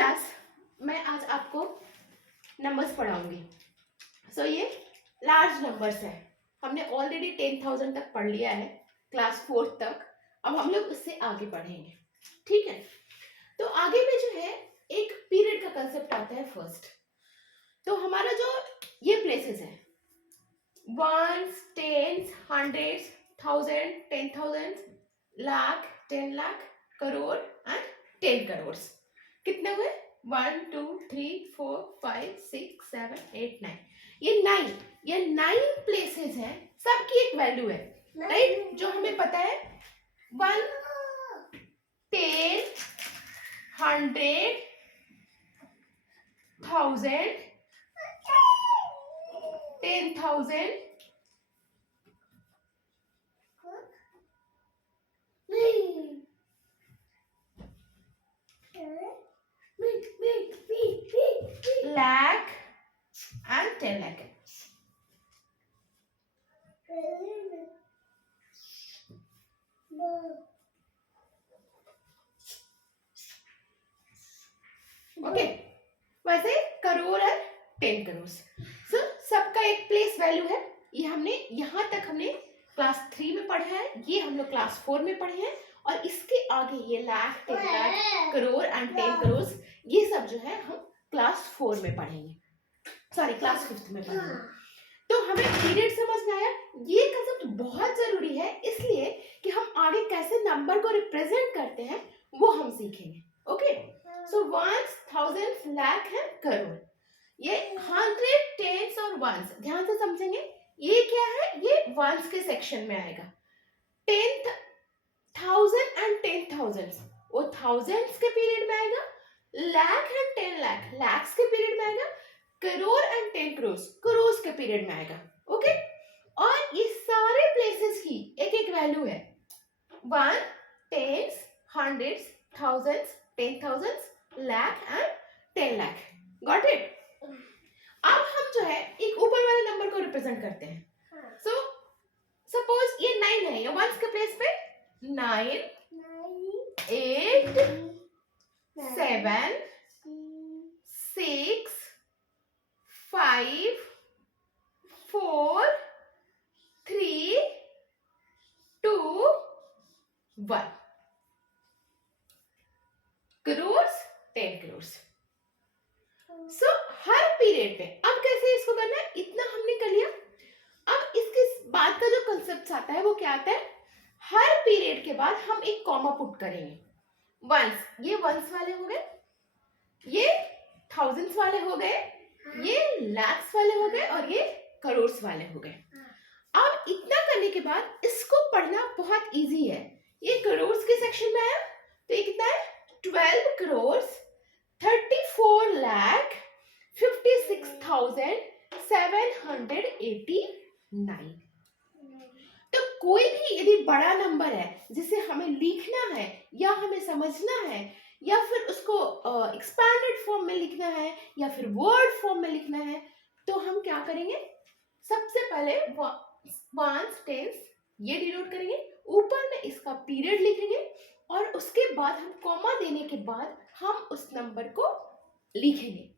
Class, मैं आज आपको नंबर्स पढ़ाऊंगी। सो ये लार्ज नंबर्स है। हमने ऑलरेडी 10,000 तक पढ़ लिया है, क्लास 4 तक। अब हम लोग उससे आगे पढ़ेंगे, ठीक है। तो आगे में जो है एक पीरियड का कंसेप्ट आता है फर्स्ट। तो हमारा जो ये प्लेसेस है, ones, tens, hundreds, thousand, 10,000, lakh, 10 lakh, crore and 10 crore. कितने हुए? 1 2 3 4 5 6 7 8 9। ये 9 प्लेसेस हैं, सबकी एक वैल्यू है, राइट? जो हमें पता है 1, 10, 100, 1000, 10,000, lakh and 10 lakh। ओके, वैसे करोड़ है 10 करोड़। सो सबका एक प्लेस वैल्यू है। ये हमने यहाँ तक हमने क्लास 3 में पढ़ा है, ये हम लोग क्लास 4 में पढ़े हैं, और इसके आगे ये लाख, 10 लाख, करोड़ एंड 10 करोड़, ये सब जो है हम क्लास 4 में पढ़ेंगे, सॉरी क्लास 5 में पढ़ेंगे। तो हमें पीरियड समझना है, ये कंसेप्ट बहुत जरूरी है, इसलिए कि हम आगे कैसे नंबर को रिप्रेजेंट करते हैं वो हम सीखेंगे। Okay, so ones, thousands, lakh है करोड़। ये 100, टेंस और वंस ध्यान से समझेंगे। ये क्या है? ये वंस के सेक्शन में आएगा। 10,000 एंड 10,000 वो थाउजेंड्स के पीरियड में आएगा। लाख एंड 10 लाख लैक्स के पीरियड में आएगा। करोड़ एंड 10 करोड़ करोड़ के पीरियड में आएगा। ओके, और ये सारे प्लेसेस की एक एक वैल्यू है। 1, tens, hundreds, thousands, 10,000, lakh and 10 lakh. Got it? अब हम जो है एक ऊपर वाले नंबर को रिप्रेजेंट करते हैं। सो सपोज ये 9 है, ये वंस के प्लेस पे 9, 8, 7, 6, 5, 4, 3, 2, 1। करोड़, 10 करोड़। सो हर पीरियड पे अब कैसे इसको करना है, इतना हमने कर लिया। अब इसके बाद का जो कंसेप्ट आता है वो क्या आता है? हर पीरियड के बाद हम एक कॉमा पुट करेंगे। वंस, ये वंस वाले हो गए, ये थाउजेंड्स वाले हो गए, ये लैक्स वाले हो गए, और ये करोड़ वाले हो गए। अब इतना करने के बाद इसको पढ़ना बहुत इजी है। ये करोड़ के सेक्शन में आया, तो ये कितना है? 12 करोड़ 34 लाख 56,789। तो कोई भी यदि बड़ा नंबर है जिसे हमें लिखना है या हमें समझना है, या फिर उसको एक्सपैंडेड फॉर्म में लिखना है, या फिर वर्ड फॉर्म में लिखना है, तो हम क्या करेंगे? सबसे पहले वंस, टेंस ये डिनोट करेंगे, ऊपर में इसका पीरियड लिखेंगे, और उसके बाद हम कॉमा देने के बाद हम उस नंबर को लिखेंगे।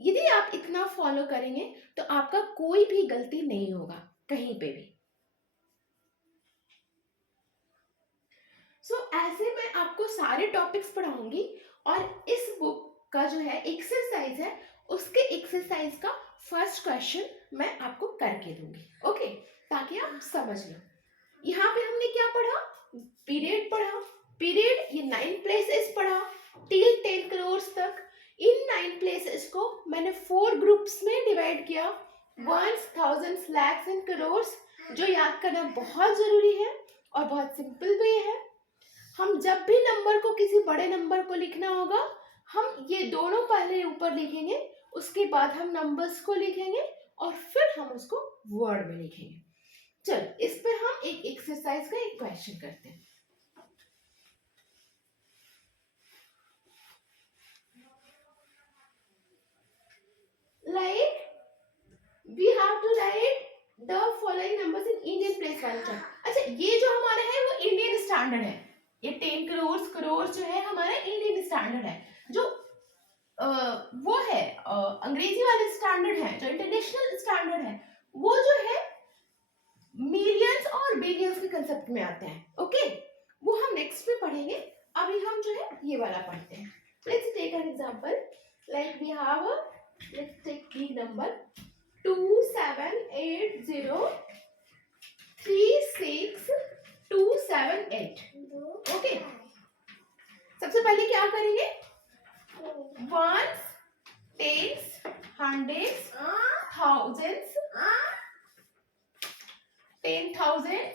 यदि आप इतना फॉलो करेंगे तो आपका कोई भी गलती नहीं होगा कहीं पे भी। सो ऐसे मैं आपको सारे टॉपिक्स पढ़ाऊंगी, और इस बुक का जो है एक्सरसाइज है, उसके एक्सरसाइज का फर्स्ट क्वेश्चन मैं आपको करके दूंगी। ओके, ताकि आप समझ लो। यहाँ पे हमने क्या पढ़ा? पीरियड पढ़ा। पीरियड ये 9 प्लेसेस पढ़ा टिल 10 करोड़ तक। इन 9 प्लेसेस को मैंने 4 ग्रुप्स में डिवाइड किया, ones, thousands, lakhs and crore, जो याद करना बहुत जरूरी है और बहुत सिंपल भी है। हम जब भी नंबर को, किसी बड़े नंबर को लिखना होगा, हम ये दोनों पहले ऊपर लिखेंगे, उसके बाद हम नंबर्स को लिखेंगे, और फिर हम उसको वर्ड में लिखेंगे। चलो, इस पे हम एक एक्सरसाइज का एक क्वेश्चन करते हैं। Like we have to write the following numbers in Indian place value। अच्छा, ये जो हमारा है वो इंडियन स्टैंडर्ड है। ये 10 करोड़ जो है हमारा इंडियन स्टैंडर्ड है, जो अंग्रेजी वाले स्टैंडर्ड है, जो इंटरनेशनल स्टैंडर्ड है, वो जो है मिलियंस और बिलियंस के कंसेप्ट में आते हैं। ओके, वो हम नेक्स्ट में पढ़ेंगे। अभी हम जो है ये वाला पढ़ते हैं। Let's take an example, like we have a, let's take big number 278036278। Okay, सबसे पहले क्या करेंगे, ones, tens, hundreds, thousands, 10,000,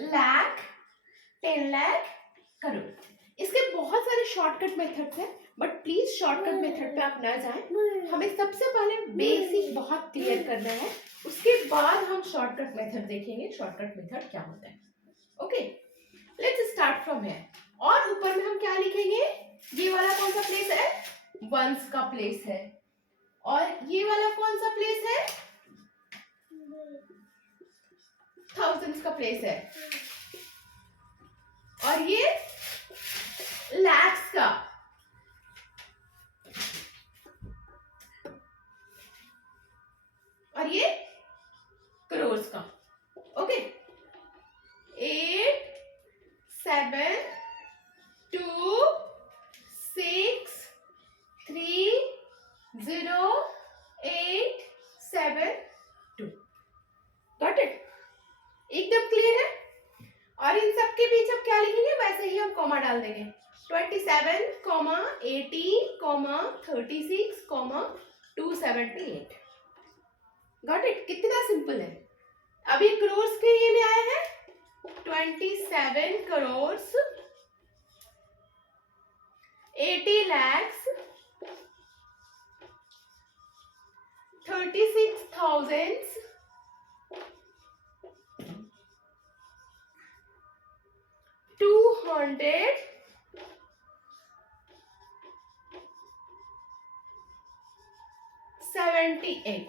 lakh, 10 lakh, crore. इसके बहुत सारे शॉर्टकट मेथड्स हैं, बट प्लीज शॉर्टकट मेथड पे आप ना जाएं। हमें सबसे पहले बेसिक बहुत क्लियर करना है, उसके बाद हम शॉर्टकट मेथड देखेंगे, शॉर्टकट मेथड क्या होता है। Okay, let's start from here. और ऊपर में हम क्या लिखेंगे, ये वाला कौन सा प्लेस है, वंस का प्लेस है, और ये वाला कौन सा प्लेस है, थाउजेंड्स का प्लेस है, और ये लैक्स का, और ये करोड़ का। ओके, 8 7 2 6 3 0 8 7 2। Got it? एकदम क्लियर है। और इन सब के बीच अब क्या लिखेंगे, वैसे ही हम कॉमा डाल देंगे, 27, 18, 36, 278। Got it? कितना सिंपल है। अब ये करोड़ के ये में आया है 27 करोड़, 80 lakhs, 36,000, 278।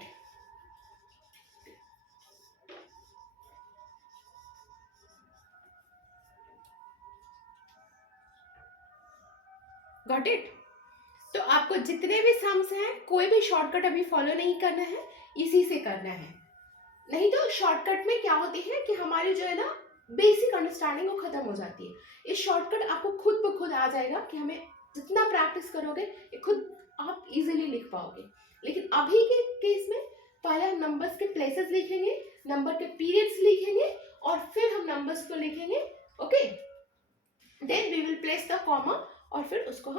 Got it? तो आपको जितने भी सम्स हैं, कोई भी शॉर्टकट अभी फॉलो नहीं करना है, इसी से करना है। नहीं तो शॉर्टकट में क्या होती है कि हमारी जो है ना बेसिक अंडरस्टैंडिंग वो खत्म हो जाती है। इस शॉर्टकट आपको खुद ब खुद आ जाएगा कि हमें जितना प्रैक्टिस करोगे खुद आप इजीली लिख पाओगे। लेकिन अभी के केस में पहले हम नंबर्स के प्लेसेस लिखेंगे, नंबर के पीरियड्स लिखेंगे, और फिर हम नंबर्स को लिखेंगे। Okay, then we will place the comma, और फिर उसको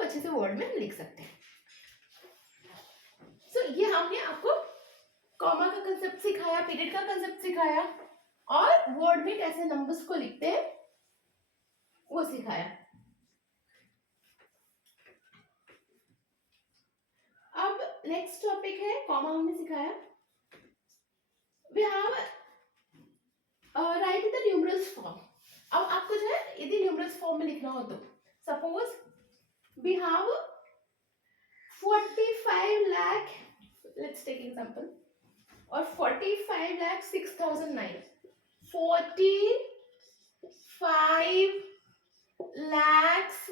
अच्छे से वर्ड में लिख सकते हैं। सो ये हमने आपको कॉमा का कंसेप्ट सिखाया, पीरियड का कंसेप्ट सिखाया, और वर्ड में कैसे नंबर्स को लिखते हैं वो सिखाया। अब नेक्स्ट टॉपिक है, कॉमा हमने सिखाया, we have write the numerals form. अब आपको जो है यदि न्यूमरल्स फॉर्म में लिखना हो तो suppose we have 45 lakh, let's take example, और 45 लाख 6,009, 45 lakhs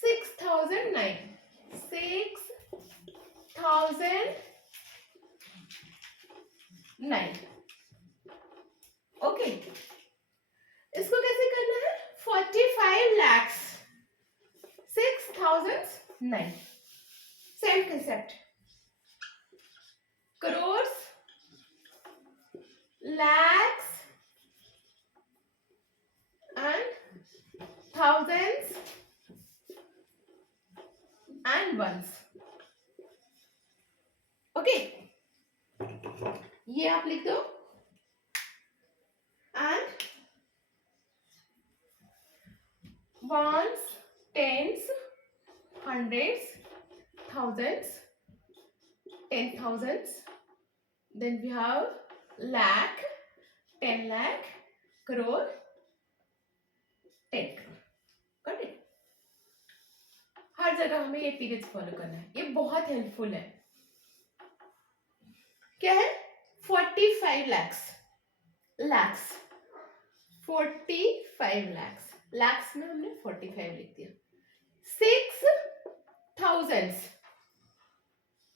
6,009, 6,009। ओके, इसको कैसे करना है, 45 lakhs 6,009, same concept, crore, lakhs and thousands and ones। Okay, ये आप लिख दो, and ones, tens, hundreds, thousands, 10,000s, then we have lakh, 10 lakh, crore, 10 crore। Got it? हर जगह हमें ये पीरियड्स फॉलो करना है, ये बहुत हेल्पफुल है। क्या है, 45 lakhs, 45 lakhs, लैक्स में हमने 45 लिख दिया। 6,000,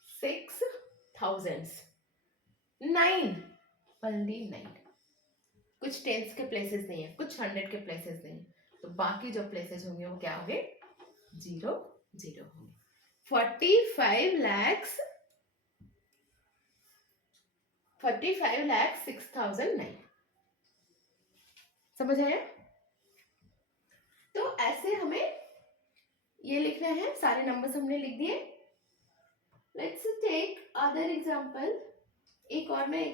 6,000, 9, ओनली 9। कुछ टेंस के प्लेसेस नहीं है, कुछ 100 के प्लेसेस नहीं है, तो बाकी जो प्लेसेस होंगे वो क्या होंगे, 0 0 होंगे। 45 lakhs 6,009। समझ आया? तो ऐसे हमें ये लिखना है, सारे नंबर्स हमने लिख दिए। Let's take other example. एक और मैं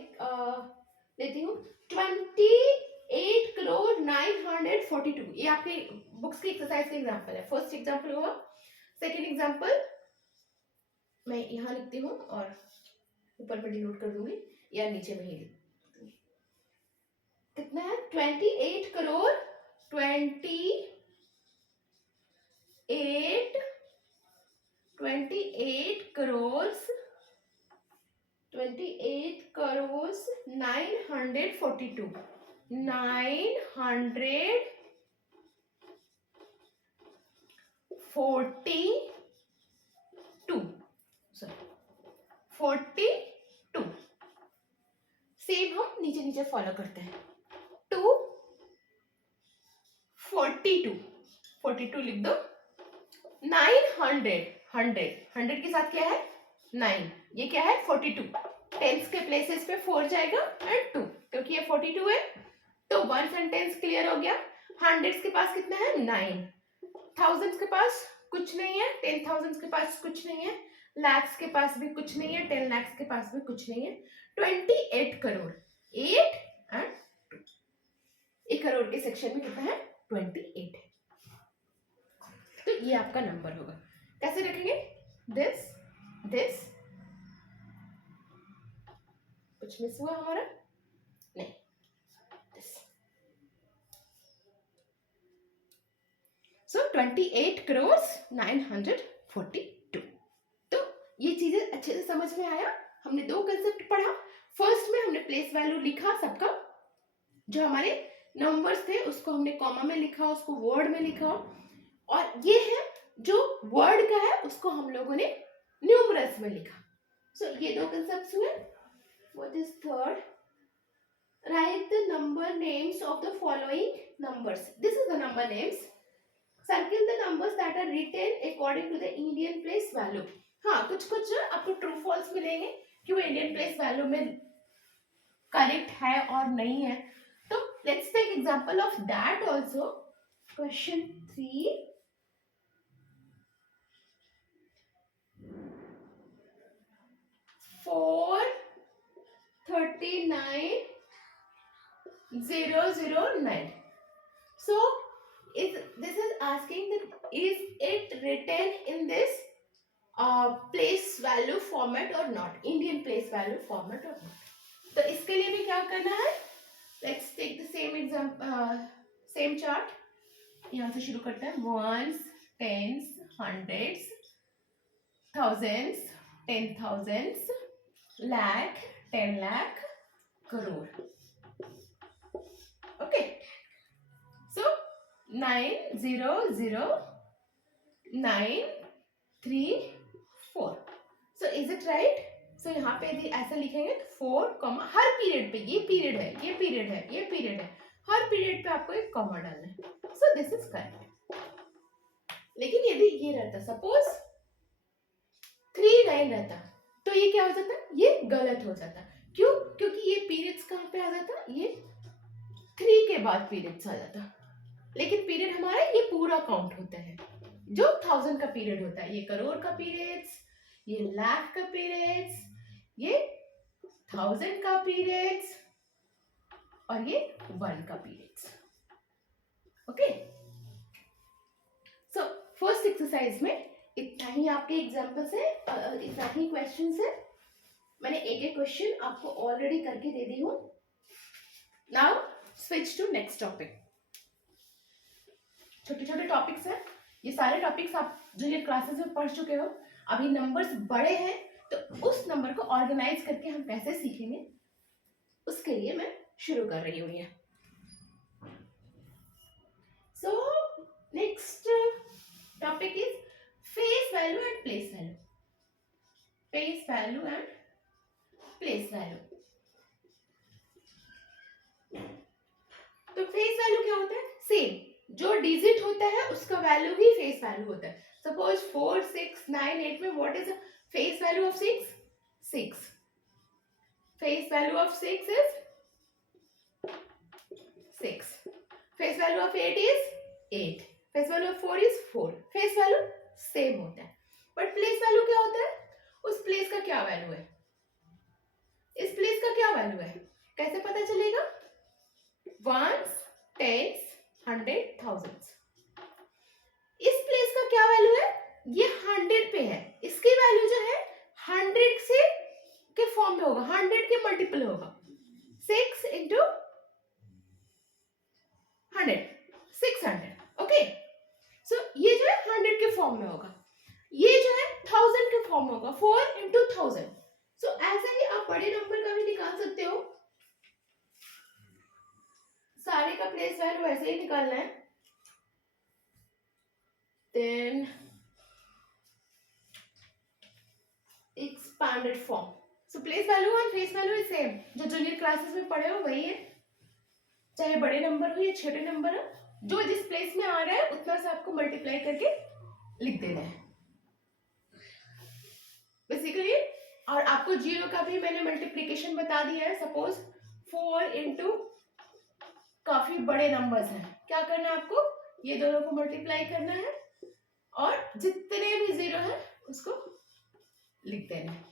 लेती हूँ। 28,942। ये आपके बुक्स की एक्सरसाइज का एग्जांपल है। फर्स्ट एग्जांपल हुआ। सेकेंड एग्जांपल मैं यहाँ लिखती हूँ और ऊपर पे डिनोट कर दूंगी या नीचे में ही लिख दूंगी। कितना है? 28 करोड़ 28 करोड़ 942 42 सेम हम नीचे नीचे फॉलो करते हैं। 42 लिख दो। 900 100 के साथ क्या है? 9। ये क्या है? 42। टेंस के प्लेसेस पे 4 जाएगा एंड 2, क्योंकि ये 42 है तो वन सेंटेंस क्लियर हो गया। हंड्रेड्स के पास कितना है? 9। थाउजेंड्स के पास कुछ नहीं है, 10,000 के पास कुछ नहीं है, लैक्स के पास भी कुछ नहीं है, 10 लैक्स के पास भी कुछ नहीं है। 28 करोड़ 8 एंड 2। 1 करोड़ के सेक्शन में कितना है? 28 है। तो ये आपका नंबर होगा। कैसे रखेंगे? दिस कुछ मिस हुआ हमारा? नहीं, दिस। सो 28 करोड़ 942। तो ये चीजें अच्छे से समझ में आया। हमने 2 कंसेप्ट पढ़ा। फर्स्ट में हमने प्लेस वैल्यू लिखा सबका, जो हमारे नंबर्स थे उसको हमने कॉमा में लिखा, उसको वर्ड में लिखा, और ये है जो वर्ड का है उसको हम लोगों ने न्यूमरल्स में लिखा। सो ये 2 कंसेप्ट्स हुए। What is third? Write the number names of the following numbers. This is the number names. Circle the numbers that are written according to the Indian place value. हाँ, कुछ आपको ट्रू फॉल्स मिलेंगे कि वो Indian place value में correct है और नहीं है। तो let's take example of that also. Question 3। 439,009. So this is asking that is it written in this place value format or not, Indian place value format or not. तो इसके लिए भी क्या करना है? Let's take the same example, same chart. यहाँ से शुरू करते हैं। ones, tens, hundreds, thousands, 10,000s, lakh, 10 lakh, crore. Okay. So 900,934. So is it right? So यहाँ पे यदि ऐसा लिखेंगे तो 4, हर पीरियड पे, ये पीरियड है, ये पीरियड है, ये पीरियड है, हर पीरियड पे आपको एक कॉमा डालना है। So this is correct. लेकिन यदि ये रहता, सपोज 39 रहता, तो ये क्या हो जाता? ये गलत हो जाता। क्यों? क्योंकि ये पीरियड्स कहाँ पे आ जाता? ये 3 के बाद पीरियड्स आ जाता। लेकिन पीरियड हमारा ये पूरा काउंट होता है, जो 1000 का पीरियड होता है। ये करोड़ का पीरियड्स, ये लाख का पीरियड्स, ये 1000 का पीरियड्स और ये 1 का periods. Okay. So first exercise में इतना ही आपके एग्जांपल्स है, इतना ही क्वेश्चंस है। मैंने एक क्वेश्चन आपको ऑलरेडी करके दे दी हूँ। Now switch to next topic. छोटे छोटे टॉपिक्स हैं, ये सारे टॉपिक्स आप जो ये क्लासेस में पढ़ चुके हो। अभी नंबर्स बड़े हैं तो उस नंबर को ऑर्गेनाइज करके हम कैसे सीखेंगे, उसके लिए मैं शुरू कर रही हूँ ये। सो place value, face value and place value. तो फेस वैल्यू क्या होता है? सेम, जो डिजिट होता है उसका वैल्यू ही फेस वैल्यू होता है। सपोज 4, 6, 9, 8 में what is face value of 6? 6. Face value of 6 is 6. Face value of 8 is 8. Face value of 4 is 4. Face value same होता है, बट प्लेस वैल्यू क्या होता है? उस प्लेस का क्या वैल्यू है, इस प्लेस का क्या वैल्यू है, कैसे पता चलेगा? Ones, tens, hundred, thousands. इस प्लेस का क्या वैल्यू है? ये 100 पे है, इसकी वैल्यू जो है 100 से के फॉर्म में होगा, 100 के मल्टीपल होगा। 6 इंटू 100, 600। ओके, सो ये जो है 100 के फॉर्म में होगा, ये जो है 1000 के फॉर्म में होगा, 4 इंटू 1000। सो ऐसे ही आप बड़े नंबर का भी निकाल सकते हो, सारे का प्लेस वैल्यू ऐसे ही निकालना है। Then expanded form, so place value और फेस वैल्यू इज सेम, जो जूनियर क्लासेस में पढ़े हो वही है, चाहे बड़े नंबर हो या छोटे नंबर हो, जो जिस प्लेस में आ रहा है उतना से आपको मल्टीप्लाई करके लिख देना है बेसिकली। और आपको जीरो का भी मैंने मल्टीप्लीकेशन बता दिया है। सपोज 4 इंटू काफी बड़े नंबर्स हैं, क्या करना है आपको? ये दोनों को मल्टीप्लाई करना है और जितने भी जीरो है उसको लिख देना है,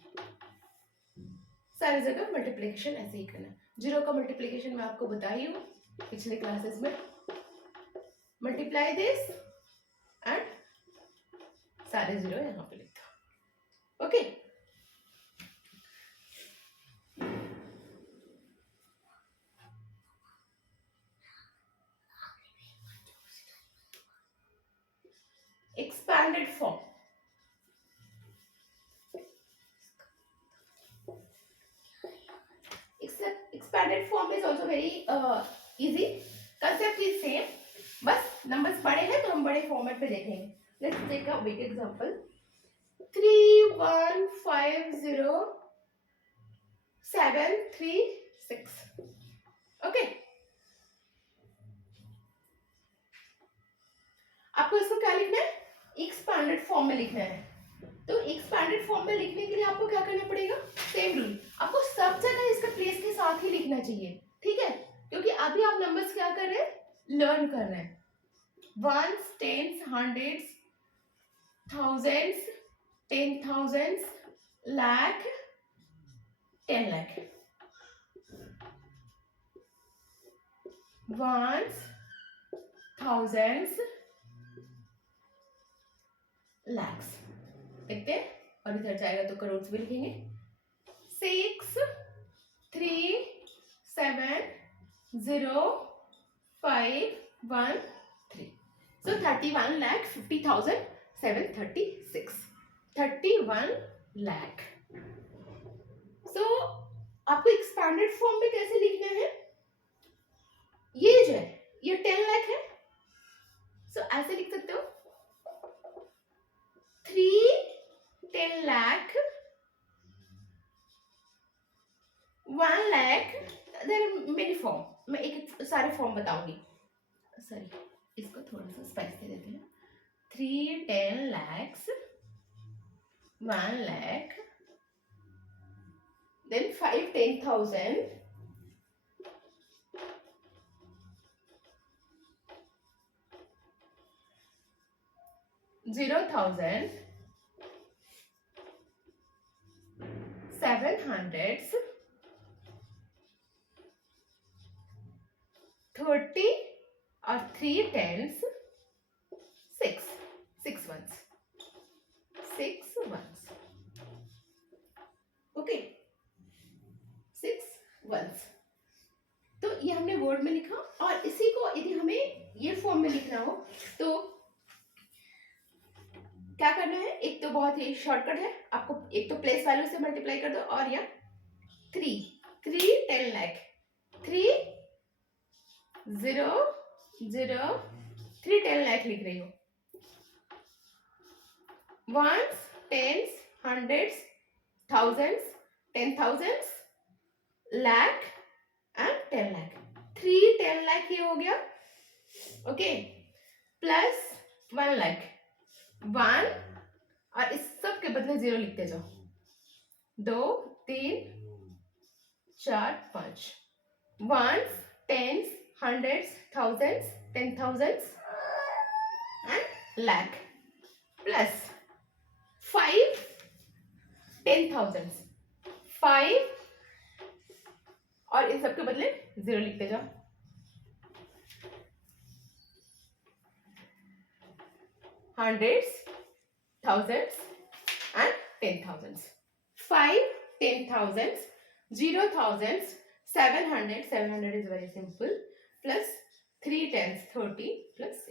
सारी जगह मल्टीप्लिकेशन ऐसे ही करना है। जीरो का मल्टीप्लिकेशन मैं आपको बताई हूँ पिछले क्लासेस में। मल्टीप्लाई दिस एंड सारे जीरो यहाँ पे लिख दो। Okay, expanded form, expanded form is also very easy, concept is same, बस नंबर्स बड़े हैं तो हम बड़े फॉर्मेट पे देखेंगे। Let's take a big example, 3150736। Okay, आपको इसको क्या लिखना है? एक्सपैंडेड फॉर्म में लिखना है। तो एक्सपैंडेड फॉर्म में लिखने के लिए आपको क्या करना पड़ेगा? सेम रूल, आपको सब जगह इसका प्लेस के साथ ही लिखना चाहिए, ठीक है? क्योंकि अभी आप नंबर्स क्या कर रहे हैं? लर्न कर रहे हैं। Ones, tens, hundreds, thousands, 10,000, lakh, 10 lakh. Ones, thousands, lakhs, देखते हैं। और इधर जाएगा तो करोड़ भी लिखेंगे। 6, 3, 7, 0, 5, 1, 3। So 31,50,736, 31 लाख। सो आपको एक्सपैंडेड फॉर्म में कैसे लिखना है? ये जो है ये 10 लाख है, सो ऐसे लिख सकते हो 10 lakh, 1 lakh. There are many form, मैं एक सारे फॉर्म बताऊंगी। सॉरी, इसको थोड़ा सा स्पाइस दे देते हैं। 3 10 lakhs, 1 lakh, then 5 10,000, 0,000, 700s, 30 और 3 10s, 6 ones, 6 ones। Okay, 6 ones। तो ये हमने वर्ड में लिखा, और इसी को यदि हमें ये फॉर्म में लिखना हो तो क्या करना है? एक तो बहुत ही शॉर्टकट है, आपको एक तो प्लेस वैल्यू से मल्टीप्लाई कर दो, और या 3 10 लाख, 3 0 0 3 10 लाख लिख रही हो। Once tens, hundreds, thousands, 10,000s, lakh and 10 lakh. 10 lakh ये हो गया, ओके, प्लस 1 लाख, 1 और इस सब के बदले 0 लिखते जाओ, 2 3 4 5, ones, tens, hundreds, thousands, 10,000s and lakh, plus 5 10,000s, 5 और इन सब के बदले 0 लिखते जाओ, hundreds, thousands and 10,000s, 5 10,000s, 0,000s, 700 is very simple, plus 3 tens 30 plus 6,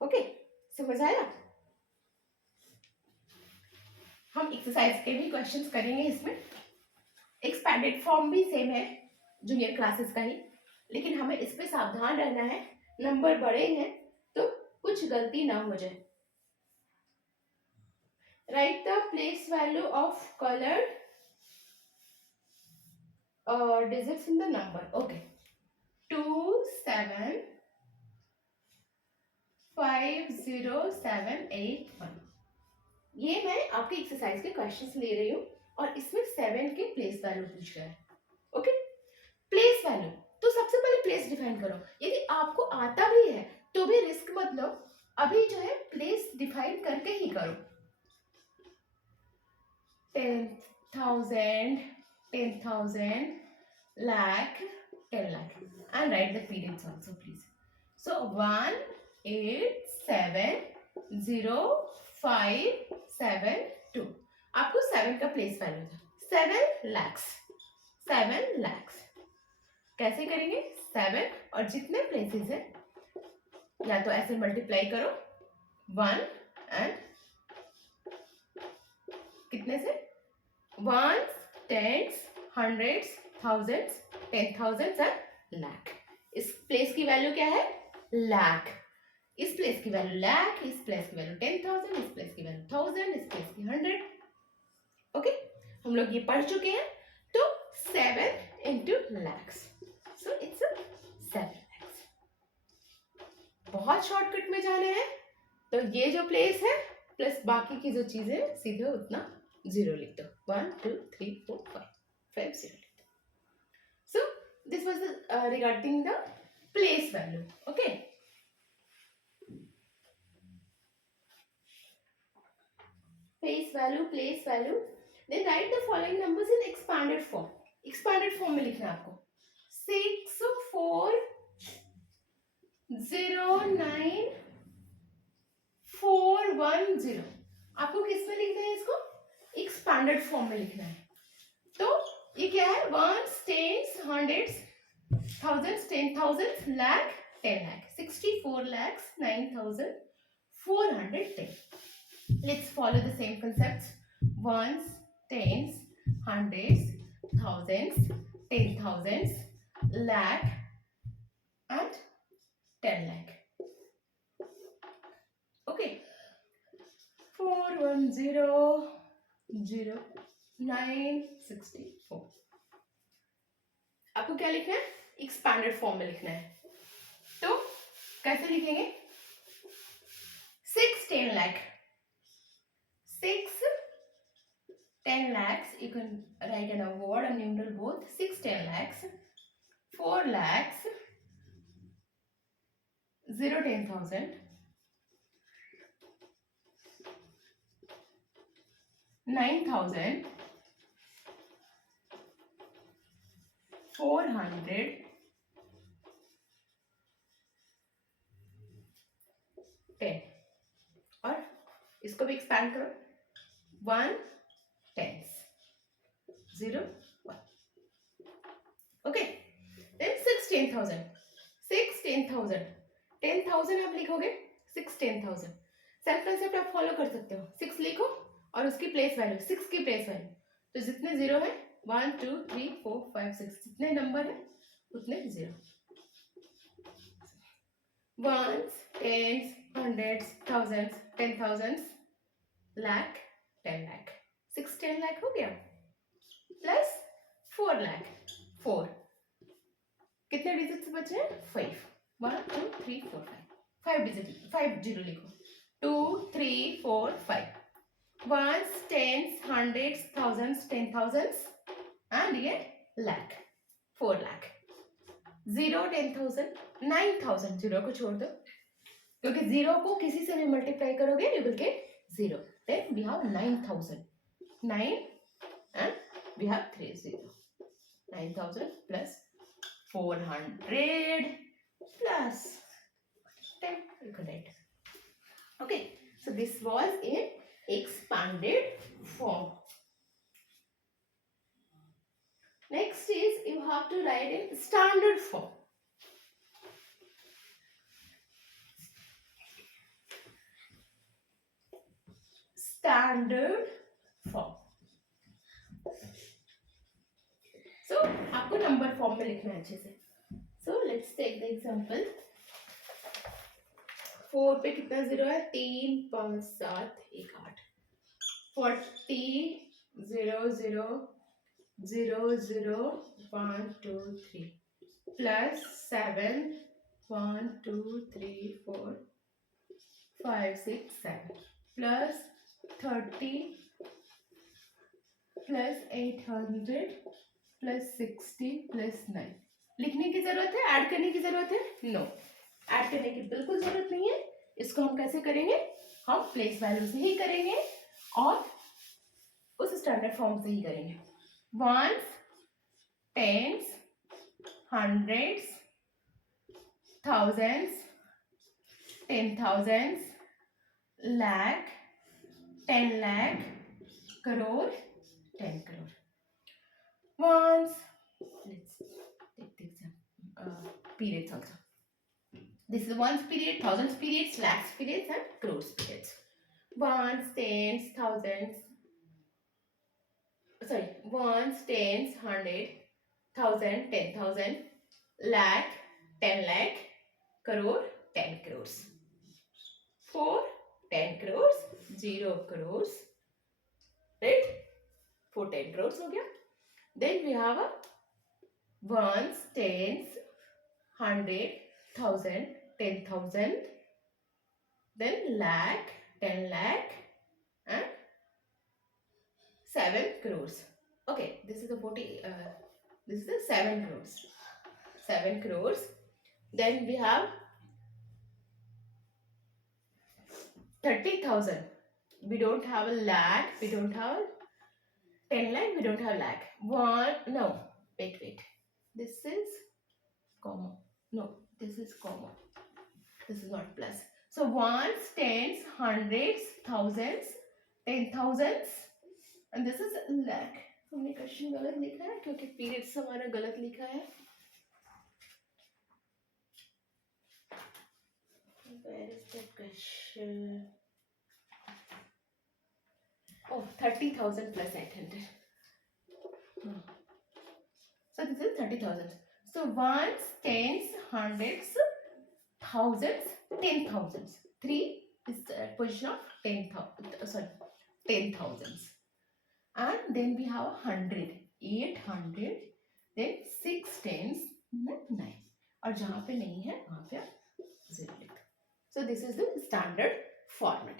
okay, समझ आया। हम एक्सरसाइज के भी क्वेश्चंस करेंगे इसमें, एक्सपैंडेड फॉर्म भी सेम है जूनियर क्लासेस का ही, लेकिन हमें इस पे सावधान रहना है, नंबर बड़े हैं तो कुछ गलती ना हो जाए। Right the place value of coloured digits in the number, okay, 2 7 5 0 7 8 1, ये मैं आपके एक्सरसाइज के क्वेश्चंस ले रही हूँ और इसमें 7 के प्लेस वैल्यू पूछ रहा है, ओके। प्लेस वैल्यू, तो सबसे पहले प्लेस डिफाइन करो, यदि आपको आता भी है तो भी रिस्क मत लो, अभी जो है प्लेस डिफाइन करके ही करो। 10,000 10,000 lakh 10 lakh and write the periods also please. So 1 8 7 0 5 7 2, आपको 7 का प्लेस वैल्यू था 7 lakhs, 7 lakhs कैसे करेंगे, 7 और जितने प्लेसेस है या तो ऐसे मल्टीप्लाई करो 1 एंड कितने से, ones, tens, hundreds, thousands, 10,000s and lakh. इस प्लेस की वैल्यू क्या है, लाख, इस प्लेस की वैल्यू लाख, इस प्लेस की वैल्यू 10,000, इस प्लेस की वैल्यू 1000, इस प्लेस की 100, ओके। हम लोग ये पढ़ चुके हैं, तो 7 into lakhs, so it's a 7 lakhs। बहुत शॉर्टकट में जाना है तो ये जो प्लेस है प्लस बाकी की जो चीजें सीधे उतना 0 लिख दो, 1 2 3 4 5 5 0 लिख दो। So this was regarding the place value, okay. Place value, then write the following numbers in expanded form। expanded form में लिखना है आपको, 6 4 0 9 4 1 0, आपको किस में लिखना है, इसको एक्सपैंडेड फॉर्म में लिखना है। तो ये क्या है, ones, tens, hundreds, thousands, 10,000, lakh, 10 lakh, 64 lakhs 9,410। Let's follow the same concepts, ones, tens, hundreds, thousands, 10,000s, lakh and 10 lakh, okay। 4 1 0 0 9 64, आपको क्या लिखना है, एक्सपैंडेड फॉर्म में लिखना है। तो कैसे लिखेंगे, 6 10 lakh, 6 10 lakhs, you can write in a word and numeral both, 6 10 lakhs, 4 lakhs, 0 10,000, 9,000, 400, 10, और इसको भी एक्सपैंड करो, 1 10 0 1, ओके। देन 6 10,000, 6 10,000, 10,000 आप लिखोगे, 6 10,000, सेम कंसेप्ट आप फॉलो कर सकते हो, 6 लिखो और उसकी प्लेस वैल्यू, 6 की प्लेस वैल्यू, तो जितने 0 है 1 2 3 4 5 6, जितने नंबर है उतने 0, ones, tens, hundreds, thousands, 10,000s, lakh, 10 lakh, 6 10 lakh हो गया, प्लस 4 लाख, 4, कितने डिजिट बचे हैं? 5, 1 2 3 4 5 डिजिट, 5 जीरो लिखो, 2 3 4 5, ones, tens, hundreds, thousands, 10,000s and ये लाख, 4 लाख, 0 10,000, 9,000, जीरो को छोड़ दो क्योंकि जीरो को किसी से भी मल्टीप्लाई करोगे you will get 0, then we have 9,000, 9 and we have 3 0, 9,000 plus 400 plus 10, you can write. Okay, so this was in expanded form. Next is you have to write in standard form. Standard form. So आपको number form में लिखना है अच्छे से. So let's take the example. 4 पे कितना zero है? 3 5 7 1 8, 40 0 0 0 0 1 2 3 plus 7 1 2 3 4 5 6 7 plus 30 plus 800 plus 60 plus 9. लिखने की जरूरत है? ऐड करने की जरूरत है? नो, ऐड करने की बिल्कुल जरूरत नहीं है. इसको हम कैसे करेंगे? हम प्लेस वैल्यू से ही करेंगे और उस स्टैंडर्ड फॉर्म से ही करेंगे. Ones, tens, hundreds, thousands, 10,000s, lakh, 10 lakh, crore, 10 crore. Once, let's take the example, periods also. This is ones period, thousands periods, lakhs periods and crores periods. Ones, tens, thousands, sorry, ones, tens, 100, 1,000, 10,000, lakh, 10 lakh, crore, 10 crores. 4, 10 crores, 0 crores, right? 4 10 crores हो गया. Then we have a ones, tens, 100, 1,000, 10,000, then lakh, 10 lakh and 7 crores. Okay, this is the 7 crores. 7 crores. Then we have 30,000. We don't have a lakh. We don't have 10 lakh. We don't have lakh. No. Wait. This is comma. No, this is comma. This is not plus. So ones, tens, hundreds, thousands, 10,000s, and this is lakh. हमने question गलत लिखा है क्योंकि periods हमारा गलत लिखा है. Where is that question? Oh, 30,000 plus 800. So this is 30,000. So ones, tens, hundreds, thousands, 10,000s. 3 is the position of 10,000s. And then we have 100, 800, then 6 tens, 9. और जहाँ पे नहीं है वहाँ पे 0 लिख. So this is the standard format.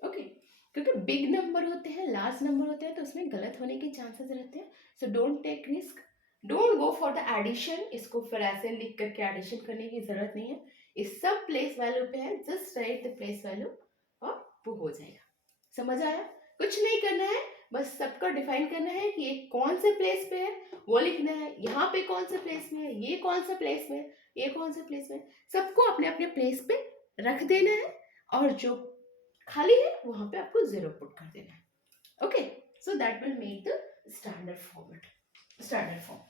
Okay. क्योंकि big number होते हैं, लार्ज नंबर होते हैं तो उसमें गलत होने के चांसेस रहते हैं. So don't take risk, don't go for the addition. इसको फिर ऐसे लिख करके एडिशन करने की जरूरत नहीं है. इस सब प्लेस वैल्यू पे है, just right the place value और वो हो जाएगा. समझ आया? कुछ नहीं करना है, बस सबका डिफाइन करना है कि ये कौन से प्लेस पे है वो लिखना है. यहाँ पे कौन से प्लेस में है, ये कौन सा प्लेस में है, ये कौन सा प्लेस में, सबको अपने अपने प्लेस पे रख देना है और जो खाली है वहां पे आपको 0 पुट कर देना है. Okay, so that will make the standard format, standard form.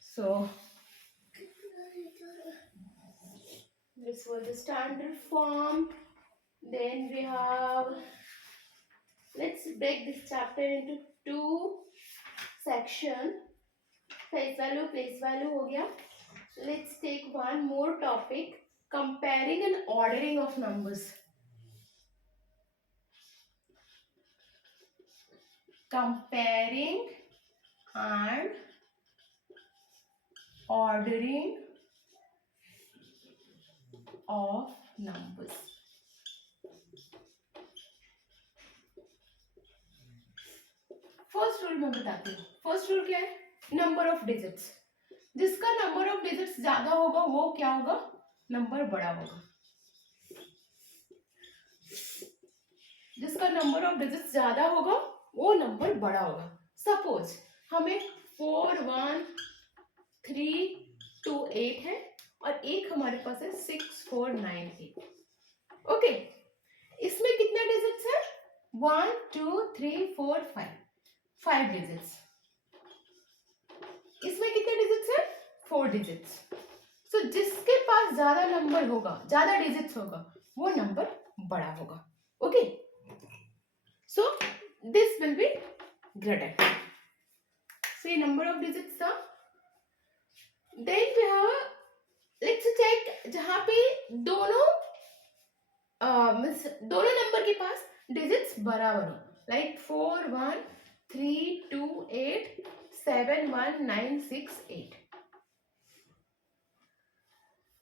So this was the standard form. Then we have, let's break this chapter into 2 section. Place value हो गया. Let's take one more topic, comparing and ordering of numbers. Comparing and ordering of numbers. First rule मैं बताती हूँ. First rule क्या है? Number of digits. जिसका number of digits ज्यादा होगा वो क्या होगा? नंबर बड़ा होगा. जिसका नंबर ऑफ डिजिट्स ज्यादा होगा वो नंबर बड़ा होगा. सपोज हमें 4 1 3 2 8 है और एक हमारे पास है 6 4 9 8. ओके, इसमें कितने डिजिट्स है? 1 2 3 4 5 डिजिट्स. इसमें कितने डिजिट्स है? 4 डिजिट्स. सो जिसके पास ज्यादा नंबर होगा, ज्यादा डिजिट्स होगा, वो नंबर बड़ा होगा. Okay, so this will be greater. So number of digits था. Then we have, let's check जहाँ पे दोनों दोनों नंबर के पास डिजिट्स बराबर हो, लाइक 4 1 3 2 8 7 1 9 6 8.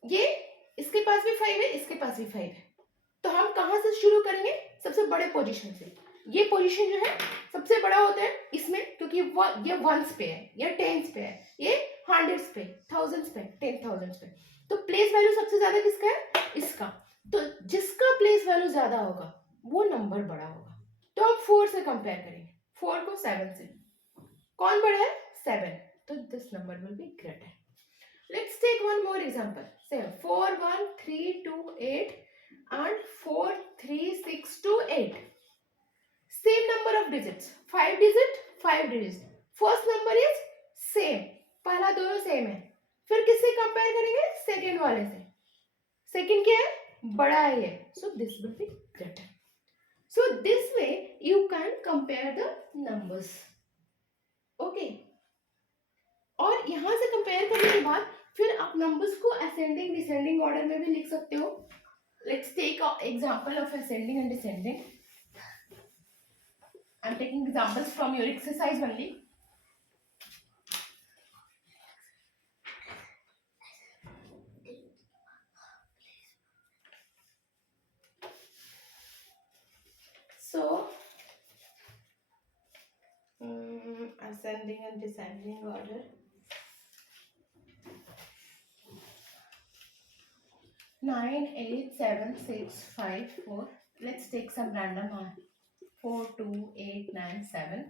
ये इसके पास भी 5 है, इसके पास भी 5 है. तो हम कहाँ से शुरू करेंगे? सबसे बड़े पोजीशन से. ये पोजीशन जो है सबसे बड़ा होता है इसमें, क्योंकि ये वंस पे है या टेंस पे है, ये हंड्रेड्स पे, थाउजेंड्स पे, 10,000 पे. तो प्लेस वैल्यू सबसे ज्यादा किसका है? इसका. तो जिसका प्लेस वैल्यू ज्यादा होगा वो नंबर बड़ा होगा. तो हम 4 से कंपेयर करेंगे. 4 को 7 से. कौन बड़ा है? 7. तो this number will be greater. Let's take one more example. से 4 1 3 2 8 and 4 3 6 2 8. Same number of digits, 5 digits. First number is same, पहला दोनों सेम है. फिर किससे कंपेयर करेंगे? सेकेंड वाले से. सेकेंड क्या है? बड़ा है ये. So this will be greater. So this way you can compare the numbers. Okay. और यहाँ से कंपेयर करने के बाद फिर आप नंबर्स को असेंडिंग डिसेंडिंग ऑर्डर में भी लिख सकते हो. Let's take an example of ascending and descending. I'm taking examples from your exercise only. So, ascending and descending order. 9 8 7 6 5 4. Let's take some random one. 4 2 8 9 7.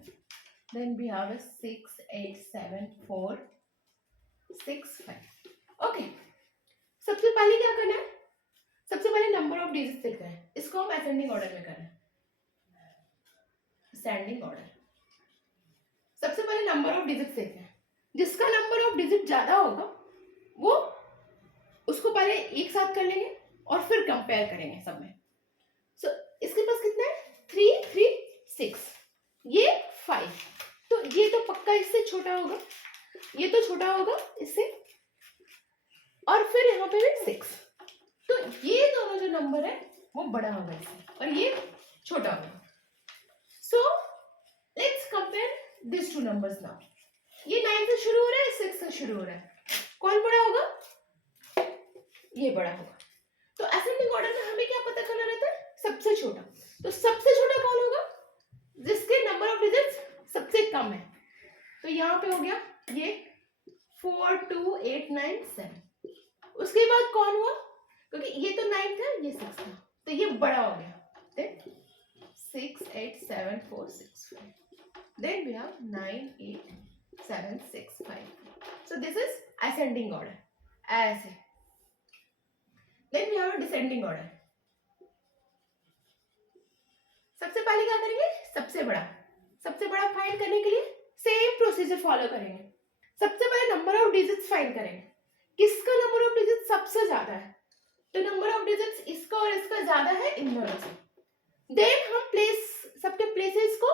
Then we have a 6 8 7 4 6 5. Okay. सबसे पहले क्या करना है? सबसे पहले नंबर ऑफ डिजिट्स देखना है. इसको हम असेंडिंग ऑर्डर में करना है. Ascending order. सबसे पहले नंबर ऑफ डिजिट्स देखना है. जिसका नंबर ऑफ डिजिट ज्यादा होगा वो उसको पहले एक साथ कर लेंगे और फिर कंपेयर करेंगे सब में. सो इसके पास कितना है? 3 3 6. ये 5. तो ये तो पक्का इससे छोटा होगा, ये तो छोटा होगा इससे, और फिर यहाँ पे भी 6. तो ये दोनों जो नंबर है वो बड़ा होगा इससे और ये छोटा होगा. So let's compare this two numbers now. ये 9 से शुरू हो रहा है, 6 से शुरू हो रहा है. कौन बड़ा होगा? ये बड़ा होगा. तो असेंडिंग ऑर्डर में हमें क्या पता करना रहता है? सबसे छोटा. तो सबसे छोटा कौन होगा? जिसके नंबर ऑफ डिजिट्स सबसे कम है. तो यहाँ पे हो गया ये 4 2 8 9 7. उसके बाद कौन हुआ? क्योंकि ये तो 9 था, ये 6 था, तो ये बड़ा हो गया. Then 6 8 7 4 6 5. Then we have 9 8 7 6 5. So this is ascending order. ऐसे. Then we have a descending order. सबसे पहले क्या करेंगे? सबसे बड़ा फाइंड करने के लिए सेम प्रोसीजर फॉलो करेंगे. सबसे पहले नंबर ऑफ डिजिट्स फाइंड करेंगे. किसका नंबर ऑफ डिजिट्स सबसे ज्यादा है? तो नंबर ऑफ डिजिट्स इसका और इसका ज्यादा है इन दोनों से. देन हम सबके प्लेसेस को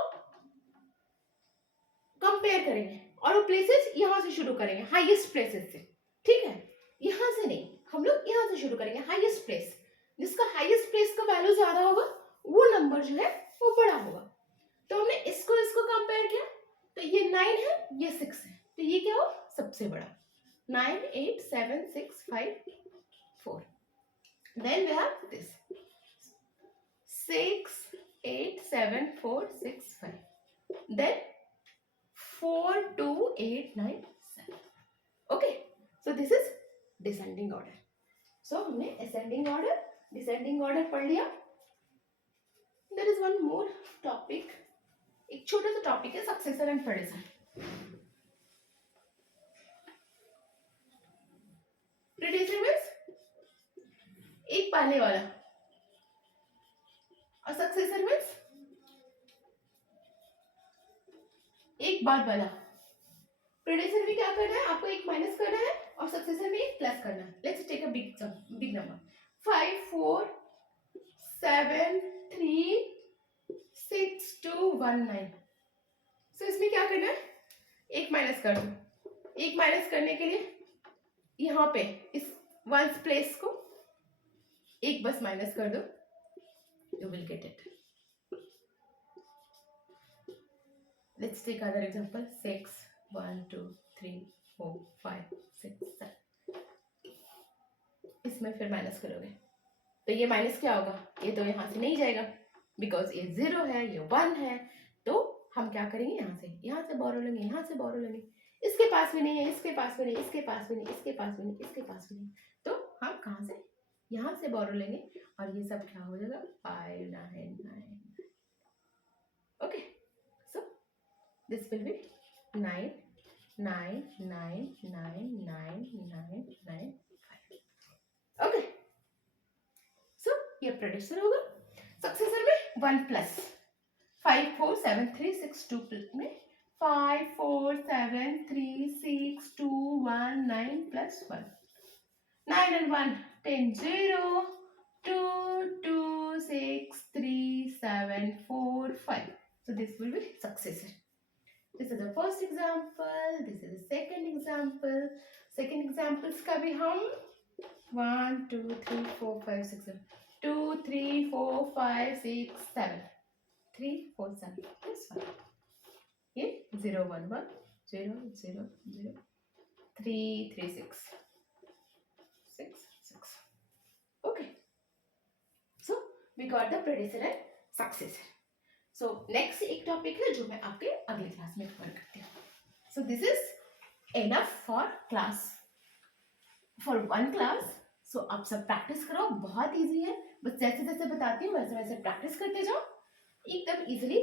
कंपेयर करेंगे और वो प्लेसेस यहां से शुरू करेंगे, हाईएस्ट प्लेसेस से. ठीक है, यहां से नहीं, हम लोग यहां से शुरू करेंगे, प्लेस, जिसका हाईएस्ट प्लेस का वैल्यू ज्यादा होगा वो नंबर जो है वो बड़ा होगा। तो हमने इसको इसको कंपेयर किया, तो ये 9 है, ये 6 है, तो ये क्या हो सबसे बड़ा, 9 8 7 6 5 4। Then we have this 6 8 7 4 6 5. Then 4 2 8 9 7. Okay, so this is descending order. So हमने ascending order, descending order पढ़ लिया। There is one more topic, एक छोटा सा टॉपिक है सक्सेसर एंड प्रेडिसर। प्रेडिसर मीन्स एक पालने वाला, और सक्सेसर मीन्स एक बाद वाला। प्रेडिसर में क्या करना है, आपको एक माइनस करना है और सक्सेसर में एक प्लस करना है। Let's take a big number 5 4 7 3 6 2 1 9। So इसमें क्या करना है, एक माइनस कर दो। एक माइनस करने के लिए यहाँ पे इस वंस प्लेस को एक बस माइनस कर दो, you will get it. Let's take other example 6 1 2 3 4 5 6 7। इसमें फिर माइनस करोगे तो ये माइनस क्या होगा, ये तो यहाँ से नहीं जाएगा बिकॉज ये 0 है, ये 1 है। तो हम क्या करेंगे, यहाँ से बोरो लेंगे, यहाँ से बोरो लेंगे। इसके पास भी नहीं है, इसके पास भी नहीं, इसके पास भी नहीं, इसके पास भी नहीं, इसके पास भी नहीं, तो हम कहाँ से, यहाँ से बोरो लेंगे और ये सब क्या हो जाएगा 5 9 9। Okay, so this will be 9 9 9 9 9 9 9 5। Okay, so ये प्रेडिक्शन होगा। सक्सेसर में 1 प्लस 5 4 7 3 6 2 में 5 4 7 3 6 2 1 9 plus 1, 9 and 1 10 0 2 2 6 3 7 4 5. So this will be successor. This is the first example. This is the second example. Second examples का भी हम 1 2 3 4 5 6 7 2 3 4 5 6 7 3 4 7 plus 1. ये 0 1 1 0 0 0 3 3 6 6 6. Okay. So we got the predecessor and successor. So next एक topic है जो मैं आपके अगले क्लास में कवर करती हूँ. So this is enough for class, for one class. So आप सब प्रैक्टिस करो, बहुत इजी है, बस जैसे जैसे बताती हूँ वैसे वैसे प्रैक्टिस करते जाओ, एकदम इजीली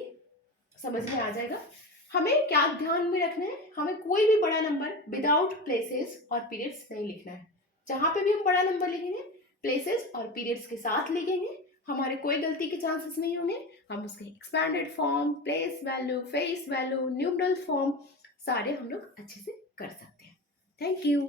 समझ में आ जाएगा. हमें क्या ध्यान में रखना है, हमें कोई भी बड़ा नंबर विदाउट प्लेसेस और पीरियड्स नहीं लिखना है. जहाँ पे भी हम बड़ा नंबर लिखेंगे प्लेसेस और पीरियड्स के साथ लिखेंगे, हमारे कोई गलती के चांसेस नहीं होंगे. हम उसके expanded form, place value, face value, numeral form सारे हम लोग अच्छे से कर सकते हैं. Thank you.